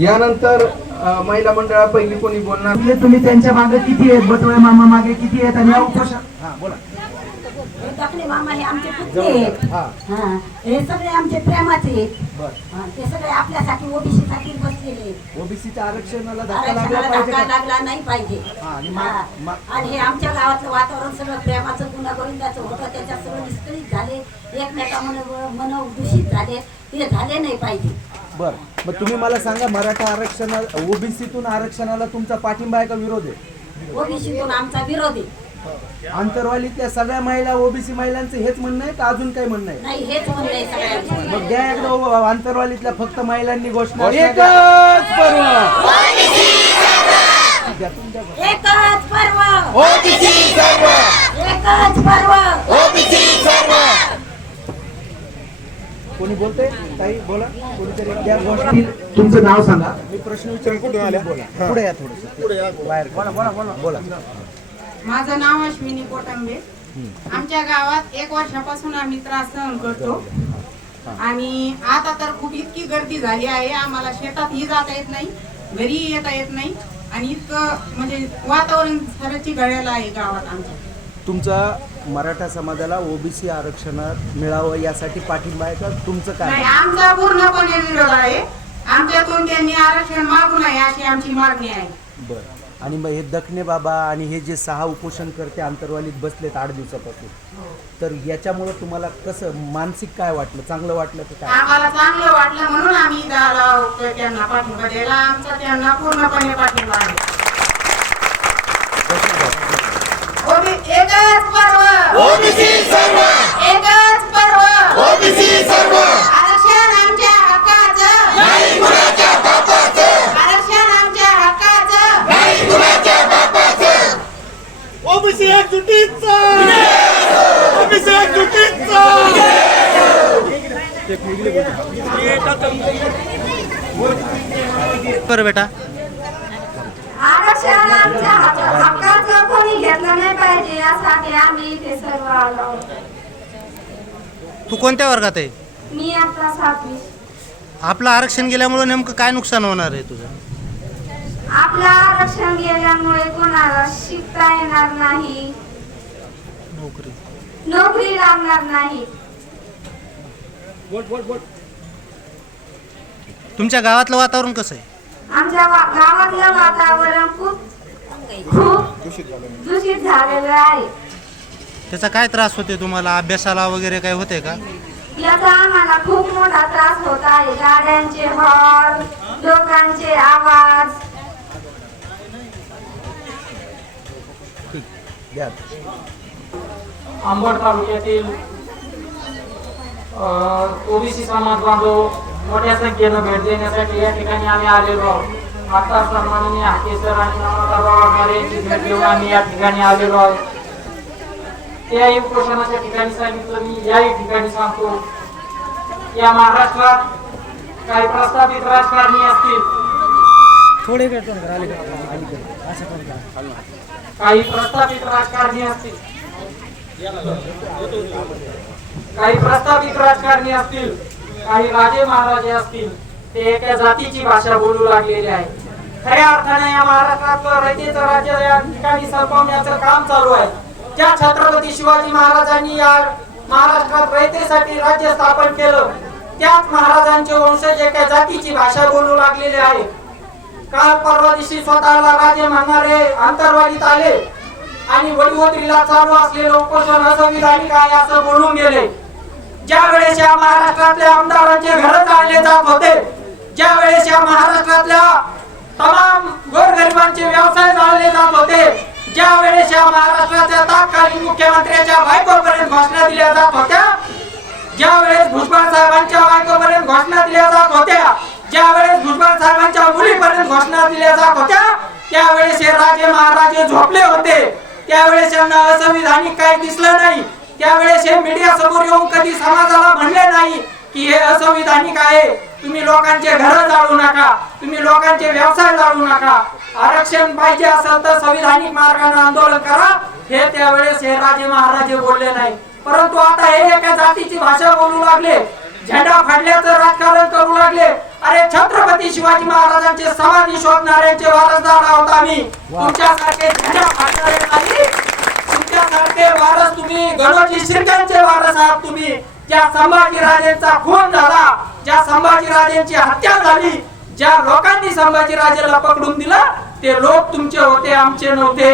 यानंतर महिला मंडळापैकी कोणी बोलणार? म्हणजे तुम्ही त्यांच्या मागे किती आहेत? बटवळे मामा मागे किती आहेत? आणि या उपोषण? हा बोला. मामा हे आमचे पुतणे आहेत. हा सगळे आमचे प्रेमाचे आहेत. हा, ते सगळे आपल्यासाठी ओबीसी साठी बसलेले आहेत. ओबीसीच्या आरक्षणाला धक्का लागला आरक्षणाला पाहिजे धक्का का? लागला नाही पाहिजे. हा, आणि मा- हा. मा- आणि हे आमच्या गावातलं वातावरण सगळं प्रेमाचं गुणागोविंदाचं होतं त्याच्यात सगळं विस्कळीत झाले. एकमेका मन मन दूषित झाले. ते झाले नाही पाहिजे. बर. मग तुम्ही मला सांगा मराठा आरक्षणा ओबीसीतून आरक्षणाला तुमचा पाठिंबा आहे का विरोध आहे? ओबीसीतून आमचा विरोध आहे. आंतरवालीतल्या सगळ्या महिला ओबीसी महिलांचं हेच म्हणणं आहे का अजून काही म्हणणं आहे? नाही हेच म्हणणं आहे सगळ्यांचं मग द्या एकदा ओ- आंतरवालीतल्या फक्त महिलांनी घोषणा एकच पर्व! द्या तुमच्या घोषणा. एकच पर्व! ओबीसी सर्व! एकच पर्व! कोणी बोलते ताई बोला. कोणीतरी द्या घोषणा. तुमचं नाव सांगा. मी प्रश्न विचारतो कुठून आल्या? बोला. पुढे या थोडस. बाहेर. बोला बोला बोला. बोला. माझं नाव अश्विनी कोटंबे. आमच्या गावात एक वर्षापासून आम्ही त्रास सहन करतो. आणि आता तर खूप इतकी गर्दी झाली आहे आम्हाला शेतातही जाता येत नाही घरी येता येत नाही. आणि इतकं म्हणजे वातावरण खरंच घडायला आहे गावात आमच्या. तुमचा मराठा समाजाला ओबीसी आरक्षणात मिळावं यासाठी पाठिंबा आहे का? तुमचं नाही काय आमचा पूर्णपणे विरोध आहे. आमच्यातून त्यांनी आरक्षण मागू नये अशी आमची मागणी आहे. बर. आणि मग हे दखणे बाबा आणि हे जे सहा उपोषण करते आंतरवालीत बसलेत आठ दिवसापासून. तर याच्यामुळे तुम्हाला कसं मानसिक काय वाटलं? चांगलं वाटलं की काय? आम्हाला चांगलं वाटलं म्हणून आम्ही आहोत. त्यांना पाठिंबा आमचा त्यांना पूर्णपणे पाठिंबा आहे. ओबी एकच पर्व. ओबीसी सर्व. एकच पर्व. ओबीसी सर्व आरक्षण आमच्या हक्काचं नाही कुणाच्या बापाचं आरक्षण आमच्या हक्काचं नाही कुणाच्या बापाचं ओबीसी एकजुटीचा ओबीसी एकजुटीचा बरं बेटा आरक्षण आमच्या हातात हक्काचं कोणी घेतलं नाही पाहिजे यासाठी आम्ही इथे सर्व आलो आहोत. तू कोणत्या वर्गात आहे? मी आता सातवी आपलं आरक्षण गेल्यामुळं नेमकं काय नुकसान होणार आहे तुझं? आपलं आरक्षण गेल्यामुळे कोणाला शिकता येणार नाही. नोकरी. नोकरी लागणार नाही. तुमच्या गावातलं वातावरण कसं आहे? आमच्या गावातलं वातावरण खूप खूप दूषित झालेलं आहे. त्याचा काय त्रास होते तुम्हाला? अभ्यासाला वगैरे काय होते का? याचा आम्हाला खूप मोठा त्रास होत आहे. गाड्यांचे हॉर्न लोकांचे आवाज. अंबड तालुक्यातील ओबीसी समाज बांधव मोठ्या संख्येनं भेट देण्यासाठी या ठिकाणी आम्ही आलेलो आहोत. आता सन्माननीय हाकेसर आणि नमस्कार वगैरे यांची भेट घेऊन आम्ही या ठिकाणी आलेलो आहोत. त्याही उपोषणाच्या ठिकाणी सांगितलं मी याही ठिकाणी सांगतो. या महाराष्ट्रात काही प्रस्थापित राजकारणी असतील काही प्रस्थापित राजकारणी असतील काही प्रस्थापित राजकारणी असतील काही राजे महाराजे असतील ते एका जातीची भाषा बोलू लागलेले आहे खऱ्या अर्थाने या महाराष्ट्रात रयतेचं राज्य या ठिकाणी संपवण्याचं काम चालू आहे. ज्या छत्रपती शिवाजी महाराजांनी या महाराष्ट्रात रयतेसाठी राज्य स्थापन केलं त्याच महाराजांचे वंशज एका जातीची भाषा बोलू लागलेले आहे काल परवा दिवशी स्वतःला राजे म्हणणारे अंतर्वादीत आले आणि वडीवतीला चालू असलेलं उपोषण असंविधानिक आहे असं बोलून गेले. ज्या वेळेस या महाराष्ट्रातल्या आमदारांचे घर चालले जात होते ज्या वेळेस या महाराष्ट्रातल्या तमाम गोरगरिबांचे व्यवसाय चालले जात होते ज्या वेळेस या महाराष्ट्राच्या तत्कालीन मुख्यमंत्र्याच्या बायकोपर्यंत घोषणा दिल्या जात होत्या ज्या वेळेस भुजबळ साहेबांच्या बायकोपर्यंत घोषणा दिल्या जात होत्या ज्या वेळेस भुजबळ साहेबांच्या मुलीपर्यंत घोषणा दिल्या जात होत्या त्यावेळेस हे राजे महाराजे झोपले होते त्यावेळेस यांना असंविधानिक काही दिसलं नाही त्यावेळेस हे मीडिया समोर येऊन कधी समाजाला म्हणले नाही की हे असंविधानिक आहे. तुम्ही लोकांचे घर जाळू नका. तुम्ही लोकांचे व्यवसाय जाळू नका. आरक्षण पाहिजे असेल तर संविधानिक मार्गाने आंदोलन करा. हे त्यावेळेस हे राजे महाराजे बोलले नाही. परंतु आता हे एका जातीची भाषा बोलू लागले. झेंडा फाडल्याचं राजकारण करू लागले. अरे छत्रपती शिवाजी महाराजांचे समाधी शोधणाऱ्यांचे वारसदार आहोत आम्ही. तुमच्यासारखे झेंडा फाडणारे नाही तुमच्यासारखे वारस तुम्ही गणोजी शिर्क्यांचे वारस आहात तुम्ही. ज्या संभाजीराजेंचा खून झाला ज्या संभाजीराजेंची हत्या झाली ज्या लोकांनी संभाजीराजेला पकडून दिलं ते लोक तुमचे होते आमचे नव्हते.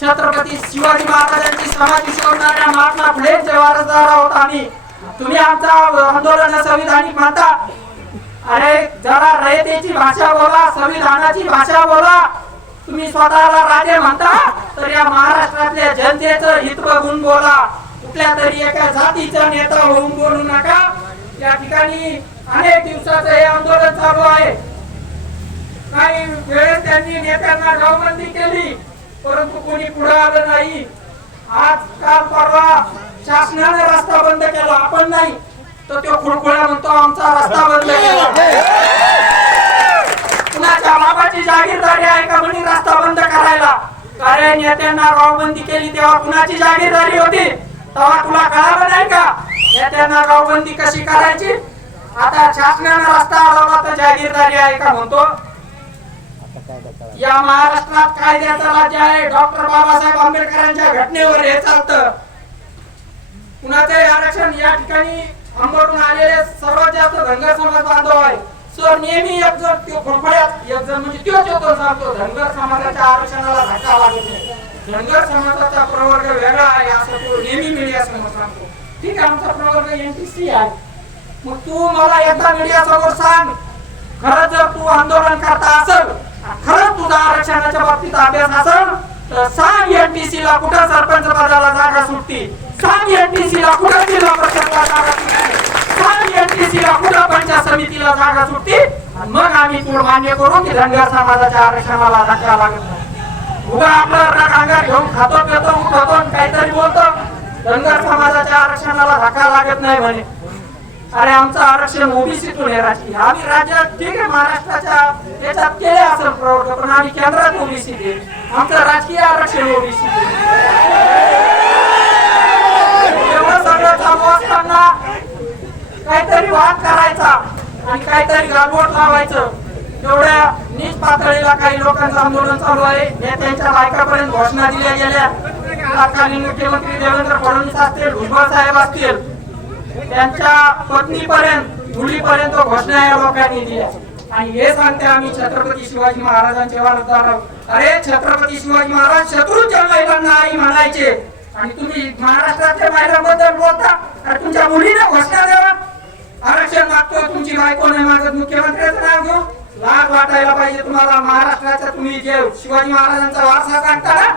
छत्रपती शिवाजी महाराजांची समाधी सोडणाऱ्या महात्मा फुलेंचे वारसदार आहोत आम्ही. तुम्ही आमचा आंदोलन संविधानिक म्हणता अरे जरा रयतेची भाषा बोला संविधानाची भाषा बोला. तुम्ही स्वतःला राजे म्हणता तर या महाराष्ट्रातल्या जनतेचं हित बघून बोला. कुठल्या तरी एका जातीचा नेता होऊन बोलू नका. या ठिकाणी अनेक दिवसाचं हे आंदोलन चालू आहे. काही वेळेस त्यांनी नेत्यांना गावबंदी केली परंतु कोणी पुढे आलं नाही. आज काल परवा शासनाने रस्ता बंद केला आपण नाही. तर तो खुळखुळ्या म्हणतो आमचा रस्ता बंद केला. कुणाच्या बाबाची जागीरदारी आहे का म्हणून रस्ता बंद करायला? कारण नेत्यांना गावबंदी केली तेव्हा कुणाची जागीरदारी होती? तेव्हा तुला कळालं नाही का? नेत्यांना गावबंदी कशी करायची? आता शासनानं रस्ता अडवला तर जागीरदारी आहे का म्हणतो? या महाराष्ट्रात कायद्याचं राज्य आहे. डॉक्टर बाबासाहेब आंबेडकरांच्या घटनेवर हे चालतं. कुणाचंही आरक्षण या ठिकाणी अंबडून आलेले सर्वात जास्त धनगर समाज बांधव आहे. सर नेहमी एक जण त्यो खोडखोड्यात एक जण म्हणजे त्योच येतो सांगतो धनगर समाजाच्या आरक्षणाला धक्का लागत नाही. धनगर समाजाचा प्रवर्ग वेगळा आहे असं तो नेहमी मीडिया समोर सांगतो. ठीक आहे आमचा प्रवर्ग एनटीसी आहे. मग तू मला एकदा मीडिया समोर सांग खरंच जर तू आंदोलन करता असल खरंच तुझा आरक्षणाच्या बाबतीत अभ्यास असल तर सांग एनटीसी ला कुठं सरपंच पदाला जागा सुटती सांग एनटीसी ला कुठं जिल्हा परिषदला जागा सुटते सांग ला कुठं पंचायत समितीला जागा सुटती मग आम्ही तुला मान्य करून की धनगर समाजाच्या आरक्षणाला धक्का लागत नाही. उगा आपलं रग घेऊन खातो पितो उठतो काहीतरी बोलतो. धनगर समाजाच्या आरक्षणाला धक्का लागत नाही म्हणे. अरे आमचं आरक्षण ओबीसीतून आहे राजकीय. आम्ही राज्यात ठीक आहे महाराष्ट्राच्या याच्यात केले असं प्रवर्ग पण आम्ही केंद्रात ओबीसी आमचं राजकीय आरक्षण ओबीसी एवढं सगळं चालू असताना काहीतरी वाद करायचा आणि काहीतरी गालबोट लावायचं. एवढ्या नीच पातळीला काही लोकांचं आंदोलन चालू आहे. नेत्यांच्या बायकापर्यंत घोषणा दिल्या गेल्या. तत्कालीन मुख्यमंत्री देवेंद्र फडणवीस असतील भुजबळ साहेब असतील त्यांच्या पत्नीपर्यंत मुलीपर्यंत घोषणा या लोकांनी दिल्या. आणि हे सांगते आम्ही छत्रपती शिवाजी महाराजांचे वारसदार अरे छत्रपती शिवाजी महाराज शत्रूच्या महिलांना आई म्हणायचे. आणि तुम्ही महाराष्ट्राच्या महिलांबद्दल बोलता तुमच्या मुलीने घोषणा द्यावा आरक्षण मागतो तुमची बायको नाही मागत मुख्यमंत्र्याचं नाव घेऊ लाज वाटायला पाहिजे तुम्हाला महाराष्ट्राचा तुम्ही जे शिवाजी महाराजांचा वारसा सांगता ना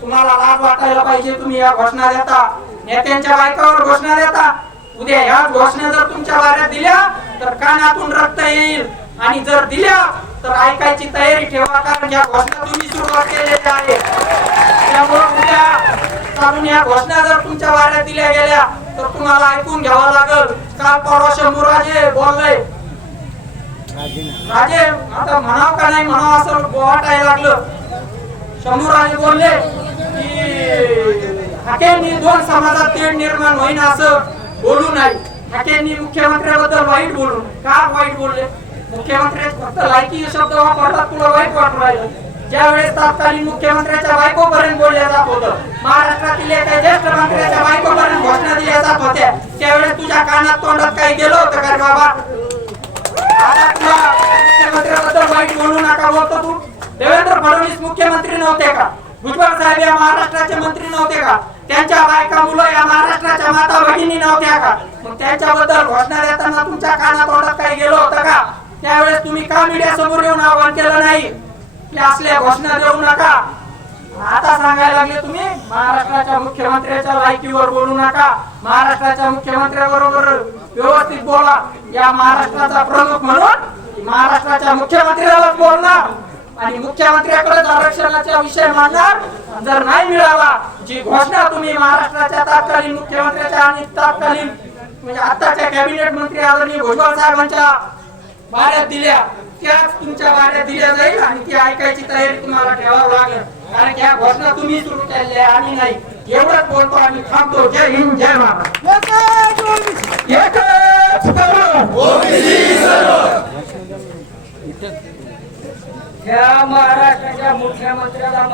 तुम्हाला लाज वाटायला पाहिजे तुम्ही या घोषणा देता. नेत्यांच्या बायकावर घोषणा देता. उद्या ह्या घोषणा जर तुमच्या वाऱ्यात दिल्या तर कानातून रक्त येईल. आणि जर दिल्या तर ऐकायची तयारी ठेवा कारण या घोषणा तुम्ही सुरुवात केलेल्या आहे त्यामुळे उद्या चालून या घोषणा जर तुमच्या वाऱ्यात दिल्या गेल्या तर तुम्हाला ऐकून घ्यावा लागल. काल परवा शंभूराजे बोलले? राजे आता म्हणाव का नाही? म्हणाव असं वाटायला लागलं. शंभूराजे बोलले की हाकेंनी दोन समाजात तेढ निर्माण होईन असं बोलू नाही. हाकेंनी मुख्यमंत्र्याबद्दल वाईट बोलू का वाईट बोलले? मुख्यमंत्री फक्त लायकी शब्द वापरतात तुला वाईट वाटू राहिलं. ज्यावेळेस तात्कालीन मुख्यमंत्र्याच्या बायकोपर्यंत बोलल्या जात होतं. महाराष्ट्रातील एका ज्येष्ठ मंत्र्याच्या बायकोपर्यंत घोषणा दिल्या जात होत्या त्यावेळेस तुझ्या कानात तोंडात काही गेलो होतं का बाबा? मुख्यमंत्र्याबद्दल वाईट बोलू नका बोलतो तू देवेंद्र फडणवीस मुख्यमंत्री नव्हते का? भुजबळ साहेब या महाराष्ट्राचे मंत्री नव्हते का? त्यांच्या बायका मुलं या महाराष्ट्राच्या माता भगिनी नव्हत्या का? मग त्यांच्याबद्दल घोषणा देताना तुमच्या कानात तोंडात काही गेलो होतं का? त्यावेळेस तुम्ही का मीडिया समोर येऊन आव्हान केलं नाही? असल्या घोषणा देऊ नका. आता सांगायला लागले तुम्ही महाराष्ट्राच्या मुख्यमंत्र्याच्या लायकीवर बोलू नका. महाराष्ट्राच्या मुख्यमंत्र्याबरोबर व्यवस्थित बोला. या महाराष्ट्राचा प्रमुख म्हणून महाराष्ट्राच्या मुख्यमंत्र्यालाच बोलणार. आणि मुख्यमंत्र्याकडे आरक्षणाचा विषय मांडणार. जर नाही मिळाला जी घोषणा तुम्ही महाराष्ट्राच्या तत्कालीन मुख्यमंत्र्याच्या आणि तत्कालीन म्हणजे आताच्या कॅबिनेट मंत्री आदरणीय भुजबळ साहेबांच्या वाऱ्यात दिल्या त्याच तुमच्या वाऱ्यात दिल्या जाईल आणि ती ऐकायची तयारी तुम्हाला ठेवावं लागेल. कारण की ह्या घोषणा तुम्ही सुरू केल्या आम्ही नाही. एवढंच बोलतो आणि थांबतो. जय हिंद जय महाराष्ट्र. या महाराष्ट्राच्या मुख्यमंत्र्याला